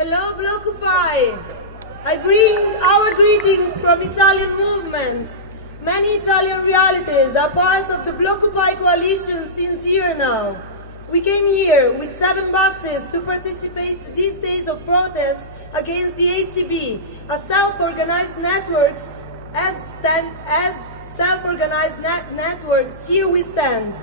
Hello, Blockupy! I bring our greetings from Italian movements. Many Italian realities are part of the Blockupy coalition since a year now. We came here with 7 buses to participate to these days of protest against the ACB, a self-organized networks. As self-organized networks, here we stand.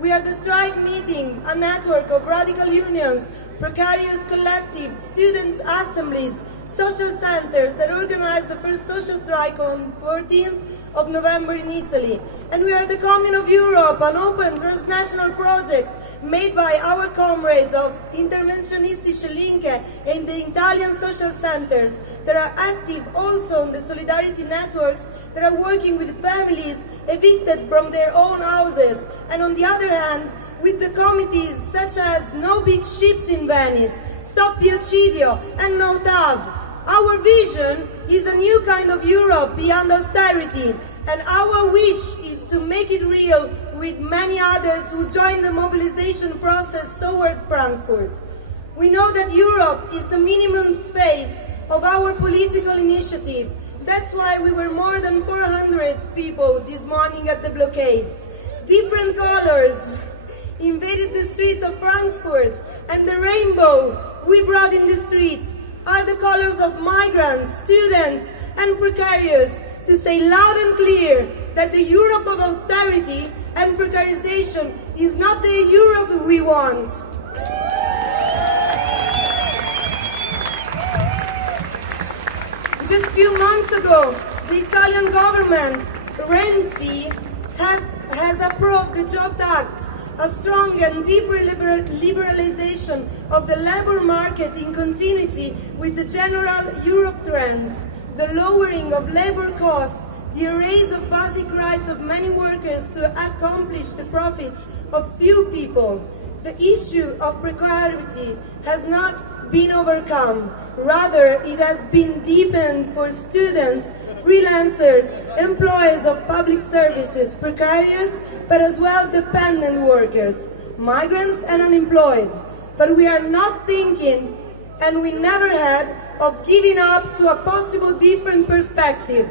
We are the strike meeting, a network of radical unions, precarious collectives, students' assemblies, social centers that organized the first social strike on 14th of November in Italy. And we are the Commune of Europe, an open transnational project made by our comrades of Interventionistische Linke and the Italian social centers that are active also on the solidarity networks that are working with families evicted from their own houses. And on the other hand, with the committees such as No Big Ships in Venice, Stop Biocidio and No TAV. Our vision is a new kind of Europe beyond austerity, and our wish is to make it real with many others who join the mobilization process toward Frankfurt. We know that Europe is the minimum space of our political initiative. That's why we were more than 400 people this morning at the blockades. Different colors invaded the streets of Frankfurt, and the rainbow we brought in the streets are the colors of migrants, students, and precarious, to say loud and clear that the Europe of austerity and precarization is not the Europe we want. Just a few months ago, the Italian government, Renzi, has approved the Jobs Act, a strong and deep liberalization of the labor market in continuity with the general Europe trends, the lowering of labor costs, the erase of basic rights of many workers to accomplish the profits of few people. The issue of precarity has not been overcome. Rather, it has been deepened for students, freelancers, employees of public services, precarious, but as well dependent workers, migrants and unemployed. But we are not thinking, and we never had, of giving up to a possible different perspective.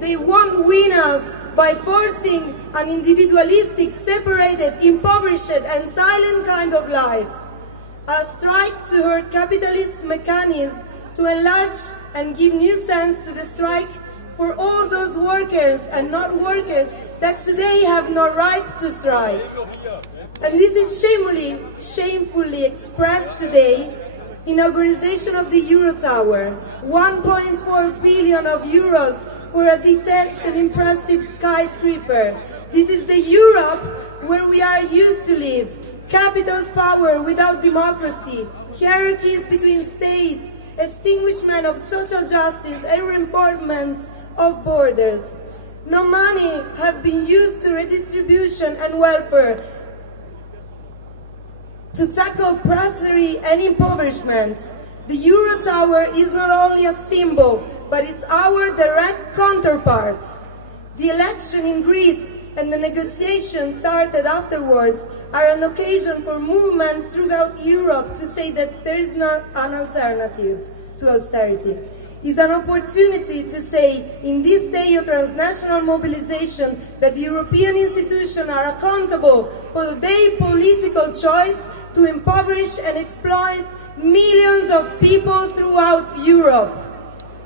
They won't win us by forcing an individualistic, separated, impoverished and silent kind of life. A strike to hurt capitalist mechanism to enlarge and give new sense to the strike for all those workers and not workers that today have no right to strike. And this is shamefully expressed today in inauguration of the Euro Tower, 1.4 billion of euros for a detached and impressive skyscraper. This is the Europe where we are used to live. Capital's power without democracy, hierarchies between states, extinguishment of social justice and reinforcements of borders. No money have been used to redistribution and welfare to tackle poverty and impoverishment. The Euro Tower is not only a symbol, but it's our direct counterpart. The election in Greece and the negotiations started afterwards are an occasion for movements throughout Europe to say that there is not an alternative to austerity. It's an opportunity to say, in this day of transnational mobilization, that the European institutions are accountable for their political choice to impoverish and exploit millions of people throughout Europe.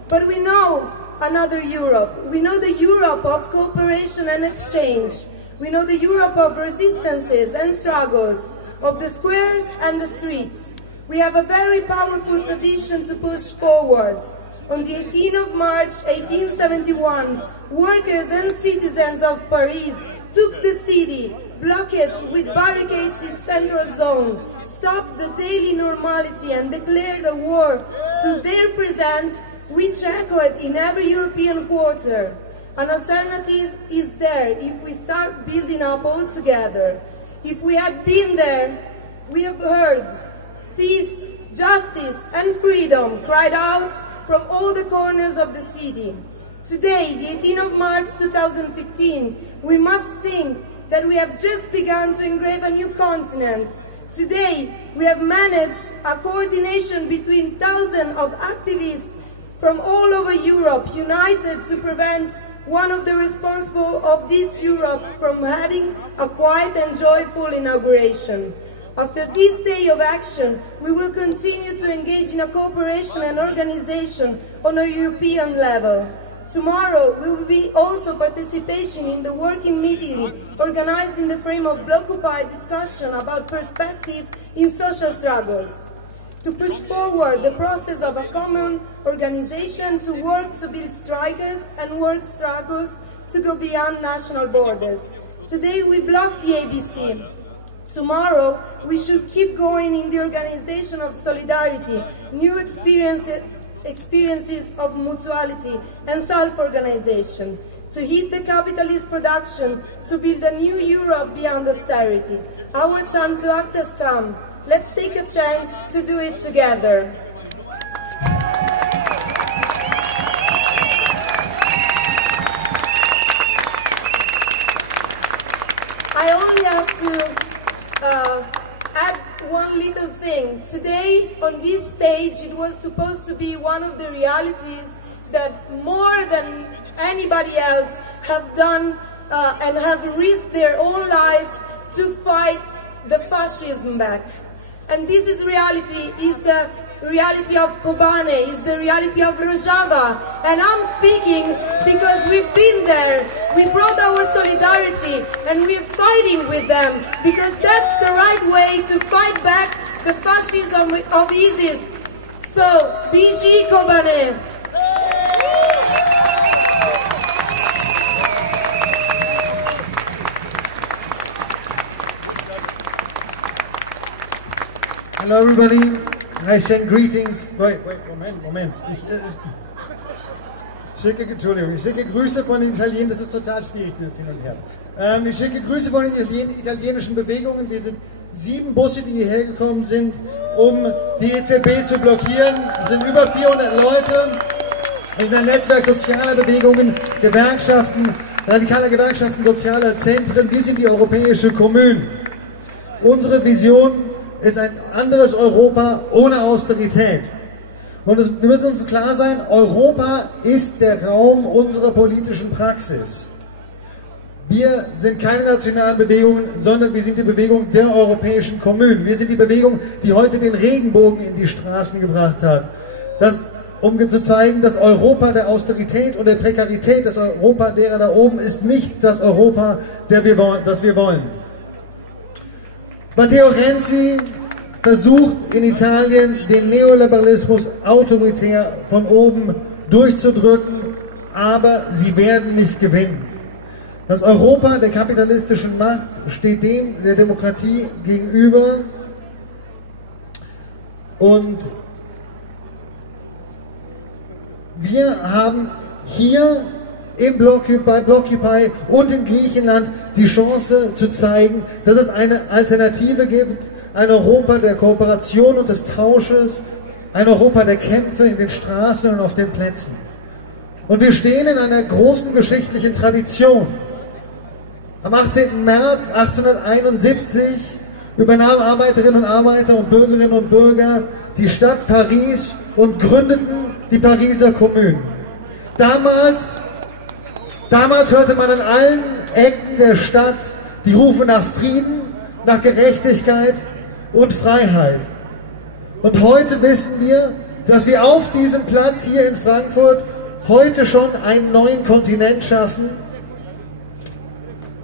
But we know another Europe. We know the Europe of cooperation and exchange. We know the Europe of resistances and struggles, of the squares and the streets. We have a very powerful tradition to push forward. On the 18th of March 1871, workers and citizens of Paris took the city, blocked it with barricades its central zone, stopped the daily normality and declared a war to their present, which echoed in every European quarter. An alternative is there if we start building up all together. If we had been there, we have heard peace, justice and freedom cried out from all the corners of the city. Today, the 18th of March 2015, we must think that we have just begun to engrave a new continent, Today, we have managed a coordination between thousands of activists from all over Europe, united to prevent one of the responsible of this Europe from having a quiet and joyful inauguration. After this day of action, we will continue to engage in a cooperation and organization on a European level. Tomorrow, we will be also participating in the working meeting organized in the frame of Blockupy discussion about perspective in social struggles. To push forward the process of a common organization to work to build strikers and work struggles to go beyond national borders. Today we block the ABC. Tomorrow we should keep going in the organization of solidarity, new experiences of mutuality and self-organization, to hit the capitalist production, to build a new Europe beyond austerity. Our time to act has come. Let's take a chance to do it together. I only have to add one little thing. Today, on this stage, it was supposed to be one of the realities that more than anybody else have done and have risked their own lives to fight the fascism back. And this is reality, is the reality of Kobane, is the reality of Rojava. And I'm speaking because we've been there. We brought our solidarity and we're fighting with them because that's the right way to fight back the fascism of ISIS. So, BG Kobane. Hello everybody, I send greetings. Moment. Ich schicke Grüße von den Italienern, das ist total schwierig, das hin und her. Ich schicke Grüße von den italienischen Bewegungen. Wir sind 7 Busse, die hierher gekommen sind, um die EZB zu blockieren. Es sind über 400 Leute. Es ist ein Netzwerk sozialer Bewegungen, Gewerkschaften, radikaler Gewerkschaften, sozialer Zentren. Wir sind die Europäische Kommune. Unsere Vision ist ein anderes Europa ohne Austerität. Und wir müssen uns klar sein, Europa ist der Raum unserer politischen Praxis. Wir sind keine nationalen Bewegungen, sondern wir sind die Bewegung der Europäischen Kommunen. Wir sind die Bewegung, die heute den Regenbogen in die Straßen gebracht hat. Um zu zeigen, dass Europa der Austerität und der Prekarität, das Europa derer da oben, ist nicht das Europa, das wir wollen. Matteo Renzi versucht in Italien den Neoliberalismus autoritär von oben durchzudrücken, aber sie werden nicht gewinnen. Das Europa der kapitalistischen Macht steht dem der Demokratie gegenüber und wir haben hier bei Blockupy und in Griechenland die Chance zu zeigen, dass es eine Alternative gibt, ein Europa der Kooperation und des Tausches, ein Europa der Kämpfe in den Straßen und auf den Plätzen. Und wir stehen in einer großen geschichtlichen Tradition. Am 18. März 1871 übernahmen Arbeiterinnen und Arbeiter und Bürgerinnen und Bürger die Stadt Paris und gründeten die Pariser Kommune. Damals hörte man an allen Ecken der Stadt die Rufe nach Frieden, nach Gerechtigkeit und Freiheit. Und heute wissen wir, dass wir auf diesem Platz hier in Frankfurt heute schon einen neuen Kontinent schaffen.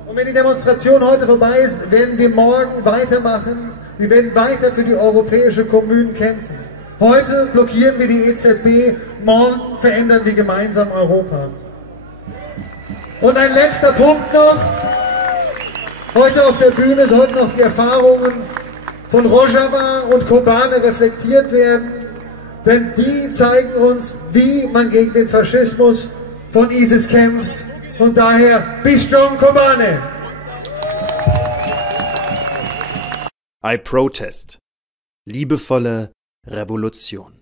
Und wenn die Demonstration heute vorbei ist, werden wir morgen weitermachen. Wir werden weiter für die Europäische Kommune kämpfen. Heute blockieren wir die EZB, morgen verändern wir gemeinsam Europa. Und ein letzter Punkt noch. Heute auf der Bühne sollten noch die Erfahrungen von Rojava und Kobane reflektiert werden, denn die zeigen uns, wie man gegen den Faschismus von ISIS kämpft. Und daher, be strong, Kobane! I protest. Liebevolle Revolution.